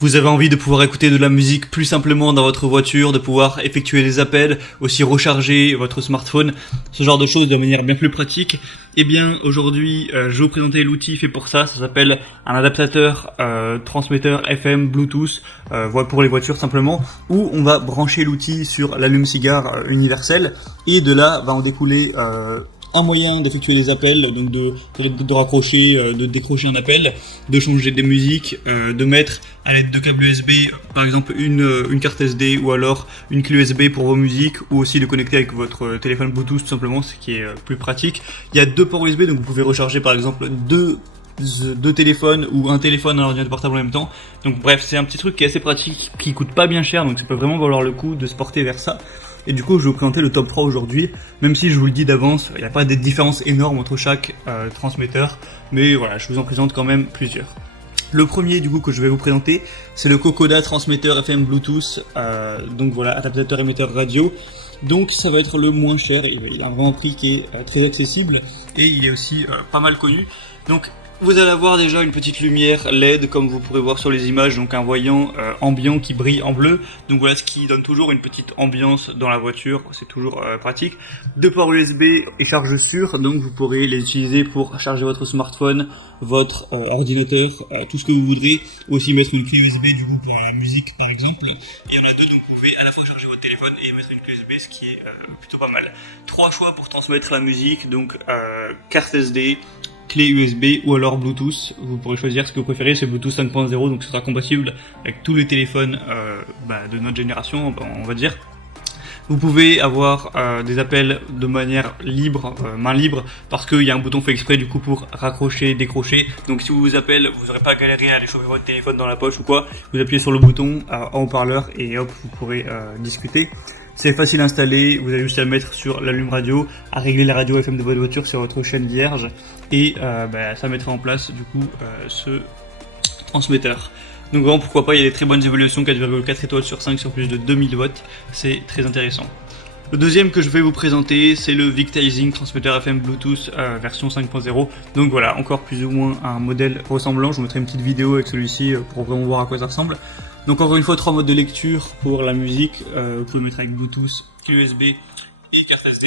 Vous avez envie de pouvoir écouter de la musique plus simplement dans votre voiture, de pouvoir effectuer des appels, aussi recharger votre smartphone, ce genre de choses de manière bien plus pratique. Eh bien, aujourd'hui, je vais vous présenter l'outil fait pour ça. Ça s'appelle un adaptateur transmetteur FM Bluetooth pour les voitures simplement, où on va brancher l'outil sur l'allume-cigare universel et de là va en découler un moyen d'effectuer des appels, donc de raccrocher, de décrocher un appel, de changer des musiques, de mettre à l'aide de câbles USB par exemple une carte SD ou alors une clé USB pour vos musiques, ou aussi de connecter avec votre téléphone Bluetooth tout simplement, ce qui est plus pratique. Il y a deux ports USB, donc vous pouvez recharger par exemple deux téléphones ou un téléphone et un ordinateur portable en même temps. Donc bref, c'est un petit truc qui est assez pratique, qui coûte pas bien cher, donc ça peut vraiment valoir le coup de se porter vers ça. Et du coup, je vais vous présenter le top 3 aujourd'hui, même si je vous le dis d'avance, il n'y a pas de différence énorme entre chaque transmetteur, mais voilà, je vous en présente quand même plusieurs. Le premier du coup que je vais vous présenter, c'est le Kokoda transmetteur FM Bluetooth, donc voilà, adaptateur émetteur radio. Donc ça va être le moins cher, il a vraiment un prix qui est très accessible et il est aussi pas mal connu. Donc vous allez avoir déjà une petite lumière LED comme vous pourrez voir sur les images, donc un voyant ambiant qui brille en bleu. Donc voilà, ce qui donne toujours une petite ambiance dans la voiture, c'est toujours pratique. Deux ports USB et charge sûre, donc vous pourrez les utiliser pour charger votre smartphone, votre ordinateur, tout ce que vous voudrez. Aussi mettre une clé USB du coup pour la musique par exemple. Et il y en a deux, donc vous pouvez à la fois charger votre téléphone et mettre une clé USB, ce qui est plutôt pas mal. Trois choix pour transmettre la musique, donc carte SD, clé USB ou alors Bluetooth. Vous pourrez choisir ce que vous préférez, c'est Bluetooth 5.0, donc ce sera compatible avec tous les téléphones de notre génération, on va dire. Vous pouvez avoir des appels de manière libre, main libre, parce qu'il y a un bouton fait exprès du coup pour raccrocher, décrocher. Donc si vous vous appelez, vous n'aurez pas à galérer à aller chauffer votre téléphone dans la poche ou quoi. Vous appuyez sur le bouton en haut-parleur et hop, vous pourrez discuter. C'est facile à installer, vous avez juste à le mettre sur l'allume radio, à régler la radio FM de votre voiture sur votre chaîne vierge, et ça mettra en place du coup ce transmetteur. Donc vraiment pourquoi pas, il y a des très bonnes évaluations, 4,4 étoiles sur 5 sur plus de 2000 watts, c'est très intéressant. Le deuxième que je vais vous présenter, c'est le Victising transmetteur FM Bluetooth version 5.0. Donc voilà, encore plus ou moins un modèle ressemblant. Je vous mettrai une petite vidéo avec celui-ci pour vraiment voir à quoi ça ressemble. Donc encore une fois, 3 modes de lecture pour la musique. Vous pouvez mettre avec Bluetooth, clé USB et carte SD.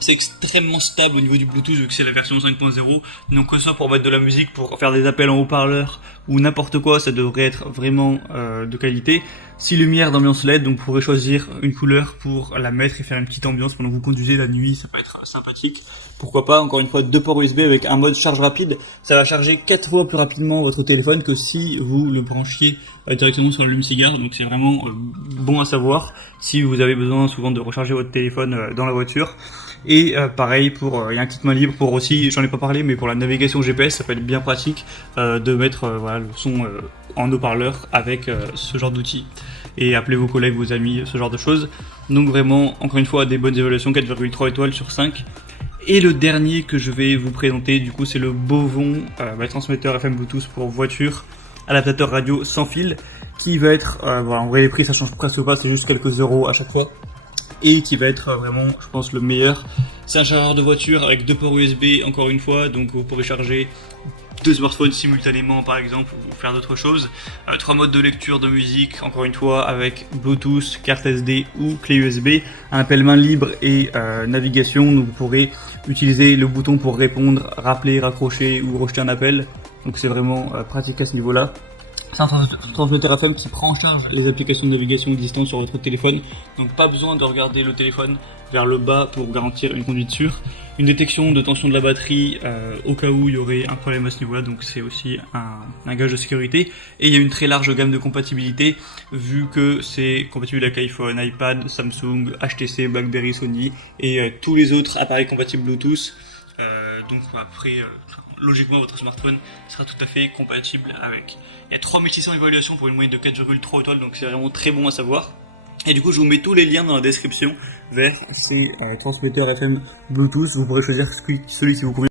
C'est extrêmement stable au niveau du Bluetooth vu que c'est la version 5.0. Donc que ce soit pour mettre de la musique, pour faire des appels en haut-parleur ou n'importe quoi, ça devrait être vraiment de qualité. 6 lumières d'ambiance LED, donc vous pourrez choisir une couleur pour la mettre et faire une petite ambiance pendant que vous conduisez la nuit, ça peut être sympathique. Pourquoi pas, encore une fois, 2 ports USB avec un mode charge rapide, ça va charger 4 fois plus rapidement votre téléphone que si vous le branchiez directement sur l'allume-cigare, donc c'est vraiment bon à savoir si vous avez besoin souvent de recharger votre téléphone dans la voiture. Et pareil pour il y a un kit main libre pour aussi, j'en ai pas parlé, mais pour la navigation GPS, ça peut être bien pratique de mettre voilà, le son en haut-parleur avec ce genre d'outil. Et appelez vos collègues, vos amis, ce genre de choses. Donc vraiment, encore une fois, des bonnes évaluations, 4,3 étoiles sur 5. Et le dernier que je vais vous présenter, du coup, c'est le Bovon transmetteur FM Bluetooth pour voiture, adaptateur radio sans fil, qui va être, voilà, en vrai les prix ça change presque pas, c'est juste quelques euros à chaque fois. Et qui va être vraiment, je pense, le meilleur. C'est un chargeur de voiture avec 2 ports USB, encore une fois, donc vous pourrez charger 2 smartphones simultanément par exemple, ou faire d'autres choses. 3 modes de lecture de musique, encore une fois, avec Bluetooth, carte SD ou clé USB. Un appel main libre et navigation, donc vous pourrez utiliser le bouton pour répondre, rappeler, raccrocher ou rejeter un appel. Donc c'est vraiment pratique à ce niveau-là. C'est un transmetteur FM qui prend en charge les applications de navigation existantes sur votre téléphone, donc pas besoin de regarder le téléphone vers le bas pour garantir une conduite sûre. Une détection de tension de la batterie au cas où il y aurait un problème à ce niveau-là, donc c'est aussi un gage de sécurité. Et il y a une très large gamme de compatibilité, vu que c'est compatible avec iPhone, iPad, Samsung, HTC, BlackBerry, Sony et tous les autres appareils compatibles Bluetooth. Donc après... logiquement votre smartphone sera tout à fait compatible avec. Il y a 3600 évaluations pour une moyenne de 4,3 étoiles, donc c'est vraiment très bon à savoir. Et du coup je vous mets tous les liens dans la description vers ces transmetteurs FM Bluetooth, vous pourrez choisir celui qui vous convient.